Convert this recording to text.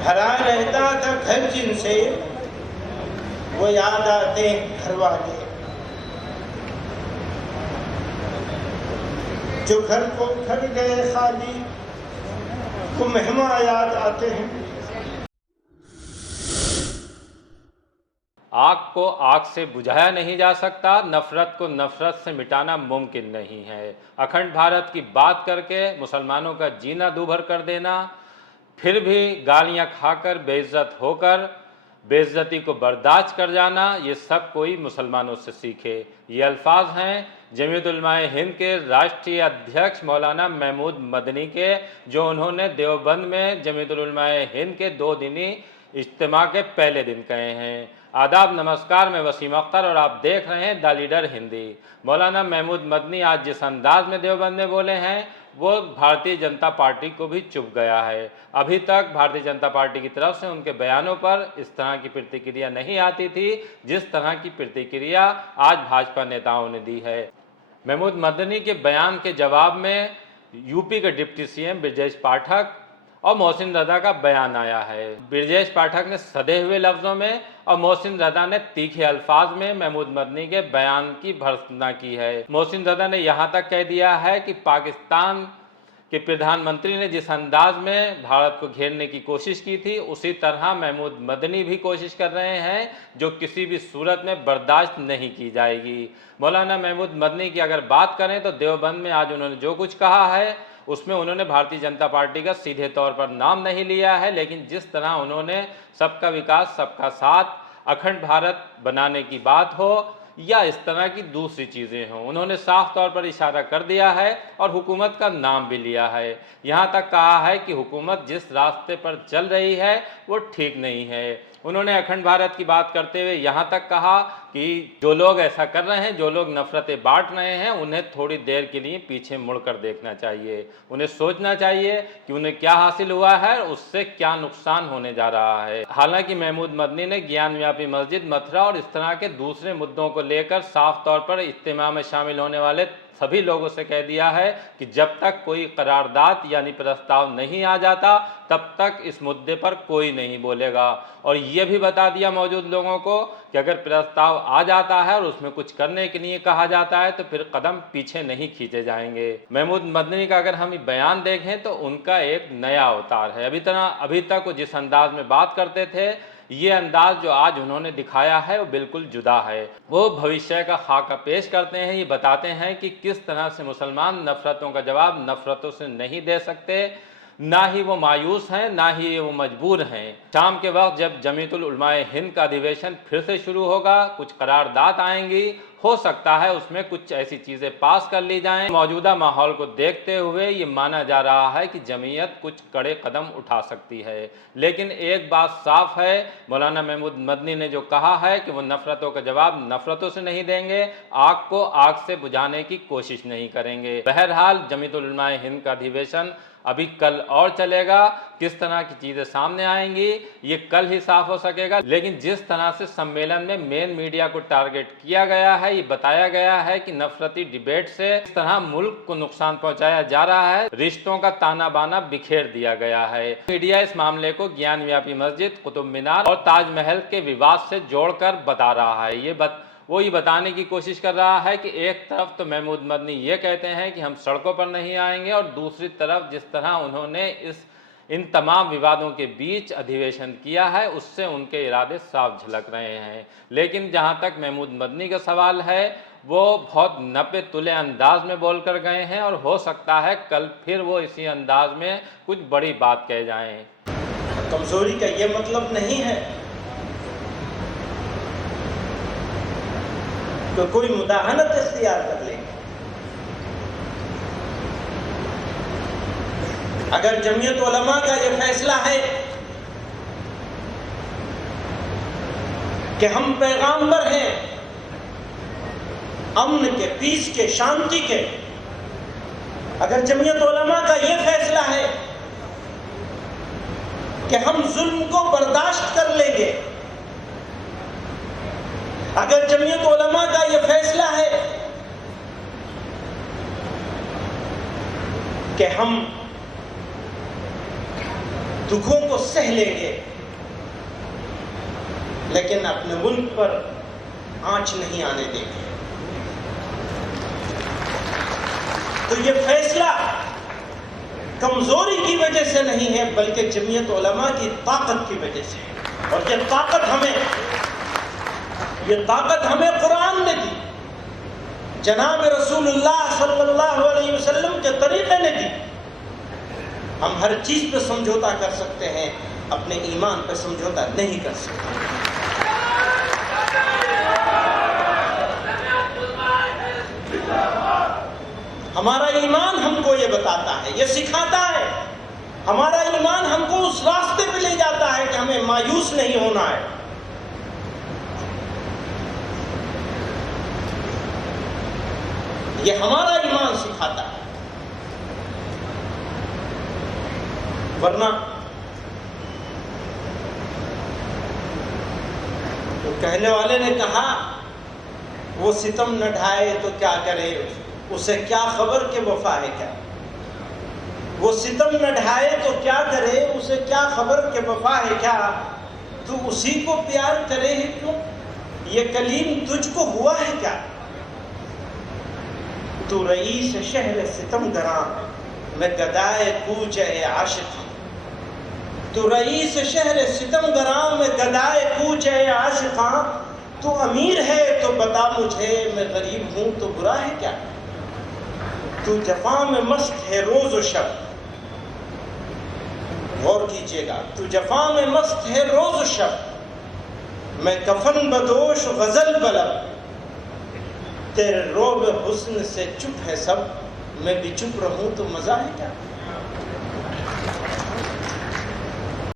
भरा रहता था घर जिनसे, वो याद आते घर वाले। जो घर को खड़ गए खाली, वो मेहमान याद आते हैं। आग को आग से बुझाया नहीं जा सकता, नफरत को नफरत से मिटाना मुमकिन नहीं है। अखंड भारत की बात करके मुसलमानों का जीना दूभर कर देना, फिर भी गालियां खाकर बेइज्जत होकर बेइज्जती को बर्दाश्त कर जाना, ये सब कोई मुसलमानों से सीखे। ये अल्फाज हैं जमीयत उलमाए हिंद के राष्ट्रीय अध्यक्ष मौलाना महमूद मदनी के, जो उन्होंने देवबंद में जमीयत उलमाए हिंद के 2 दिनी इज्तिमा के पहले दिन कहे हैं। आदाब, नमस्कार, मैं वसीम अख्तर और आप देख रहे हैं द लीडर हिंदी। मौलाना महमूद मदनी आज जिस अंदाज में देवबंद में बोले हैं वो भारतीय जनता पार्टी को भी चुभ गया है। अभी तक भारतीय जनता पार्टी की तरफ से उनके बयानों पर इस तरह की प्रतिक्रिया नहीं आती थी जिस तरह की प्रतिक्रिया आज भाजपा नेताओं ने दी है। महमूद मदनी के बयान के जवाब में यूपी के डिप्टी सीएम ब्रजेश पाठक और मोहसिन रजा का बयान आया है। ब्रजेश पाठक ने सधे हुए लफ्जों में और मोहसिन रजा ने तीखे अल्फाज में महमूद मदनी के बयान की भर्त्सना की है। मोहसिन रजा ने यहां तक कह दिया है कि पाकिस्तान के प्रधानमंत्री ने जिस अंदाज में भारत को घेरने की कोशिश की थी, उसी तरह महमूद मदनी भी कोशिश कर रहे हैं, जो किसी भी सूरत में बर्दाश्त नहीं की जाएगी। मौलाना महमूद मदनी की अगर बात करें तो देवबंद में आज उन्होंने जो कुछ कहा है उसमें उन्होंने भारतीय जनता पार्टी का सीधे तौर पर नाम नहीं लिया है, लेकिन जिस तरह उन्होंने सबका विकास सबका साथ अखंड भारत बनाने की बात हो या इस तरह की दूसरी चीज़ें हों, उन्होंने साफ तौर पर इशारा कर दिया है और हुकूमत का नाम भी लिया है। यहाँ तक कहा है कि हुकूमत जिस रास्ते पर चल रही है वो ठीक नहीं है। उन्होंने अखंड भारत की बात करते हुए यहाँ तक कहा कि जो लोग ऐसा कर रहे हैं, जो लोग नफरतें बांट रहे हैं, उन्हें थोड़ी देर के लिए पीछे मुड़कर देखना चाहिए। उन्हें सोचना चाहिए कि उन्हें क्या हासिल हुआ है और उससे क्या नुकसान होने जा रहा है। हालांकि महमूद मदनी ने ज्ञानव्यापी मस्जिद, मथुरा और इस तरह के दूसरे मुद्दों को लेकर साफ तौर पर इज्तिमा में शामिल होने वाले सभी लोगों से कह दिया है कि जब तक कोई करारदाद यानी प्रस्ताव नहीं आ जाता तब तक इस मुद्दे पर कोई नहीं बोलेगा। और ये भी बता दिया मौजूद लोगों को कि अगर प्रस्ताव आ जाता है और उसमें कुछ करने के लिए कहा जाता है तो फिर कदम पीछे नहीं खींचे जाएंगे। महमूद मदनी का अगर हम बयान देखें तो उनका एक नया अवतार है। अभी तक वो जिस अंदाज में बात करते थे, ये अंदाज जो आज उन्होंने दिखाया है वो बिल्कुल जुदा है। वो भविष्य का खाका पेश करते हैं, ये बताते हैं कि किस तरह से मुसलमान नफरतों का जवाब नफरतों से नहीं दे सकते, ना ही वो मायूस हैं ना ही वो मजबूर हैं। शाम के वक्त जब जमीयतुल उलमाए हिंद का अधिवेशन फिर से शुरू होगा, कुछ करारदाद आएंगी, हो सकता है उसमें कुछ ऐसी चीज़ें पास कर ली जाएं। मौजूदा माहौल को देखते हुए ये माना जा रहा है कि जमीयत कुछ कड़े कदम उठा सकती है। लेकिन एक बात साफ है, मौलाना महमूद मदनी ने जो कहा है कि वो नफरतों का जवाब नफरतों से नहीं देंगे, आग को आग से बुझाने की कोशिश नहीं करेंगे। बहरहाल जमीयतुल उलमाए हिंद का अधिवेशन अभी कल और चलेगा। किस तरह की चीज़ें सामने आएंगी ये कल ही साफ हो सकेगा। लेकिन जिस तरह से सम्मेलन में मेन मीडिया को टारगेट किया गया है, ये बताया गया है कि नफरती डिबेट से इस तरह मुल्क को नुकसान पहुंचाया जा रहा है, रिश्तों का ताना बाना बिखेर दिया गया है। मीडिया इस मामले को ज्ञानव्यापी मस्जिद, कुतुब मीनार और ताजमहल के विवाद से जोड़कर बता रहा है। वो ये बताने की कोशिश कर रहा है कि एक तरफ तो महमूद मदनी ये कहते हैं कि हम सड़कों पर नहीं आएंगे और दूसरी तरफ जिस तरह उन्होंने इन तमाम विवादों के बीच अधिवेशन किया है उससे उनके इरादे साफ झलक रहे हैं। लेकिन जहां तक महमूद मदनी का सवाल है वो बहुत नपे तुले अंदाज में बोलकर गए हैं और हो सकता है कल फिर वो इसी अंदाज में कुछ बड़ी बात कह जाएं। कमजोरी का ये मतलब नहीं है तो कोई मुदाहनत इख्तियार कर ले। अगर जमीयत उलमा का ये फैसला है कि हम पैगाम्बर हैं अमन के, पीस के, शांति के, अगर जमीयत उलमा का ये फैसला है कि हम जुल्म को बर्दाश्त कर लेंगे, अगर जमीयत उलमा का यह फैसला है कि हम दुखों को सह लेंगे, लेकिन अपने मुल्क पर आंच नहीं आने देंगे। तो ये फैसला कमजोरी की वजह से नहीं है, बल्कि जमीयत उलमा की ताकत की वजह से है। और ये ताकत हमें कुरान ने दी, जनाब रसूलुल्लाह सल्लल्लाहु अलैहि वसल्लम के तरीके ने दी। हम हर चीज पे समझौता कर सकते हैं, अपने ईमान पे समझौता नहीं कर सकते। हमारा ईमान हमको ये बताता है, ये सिखाता है। हमारा ईमान हमको उस रास्ते पे ले जाता है कि हमें मायूस नहीं होना है। ये हमारा ईमान सिखाता है। वरना तो कहने वाले ने कहा, वो सितम न ढाए तो क्या करे, उसे क्या खबर के वफा है क्या। वो सितम न ढाए तो क्या करे, उसे क्या खबर के वफा है क्या। तू उसी को प्यार करे है क्यों, ये कलीम तुझको हुआ है क्या। तू रईस शहर सितम गरां, मैं गदाए कूच ए आशिक। तू रईस शहर सितम गरां, मैं गदाए कूच ए आशिकां। तू अमीर है तो बता मुझे, मैं गरीब हूं तो बुरा है क्या। तू जफा में मस्त है रोज और शब, गौर कीजिएगा, तू जफा में मस्त है रोज और शब। मैं कफन बदोश गजल बलब, तेरे रोब हुस्न से चुप है सब। मैं भी चुप रहूं तो मजा है क्या।